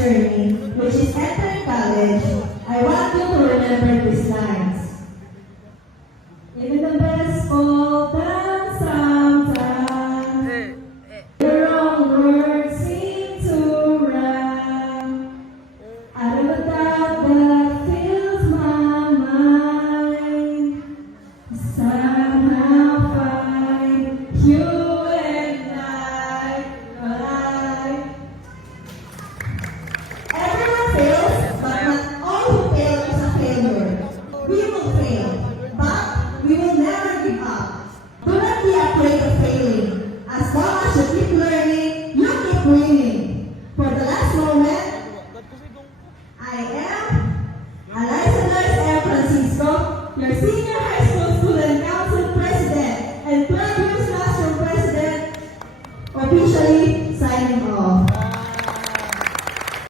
journey, which is entering college, I want you to remember these lines.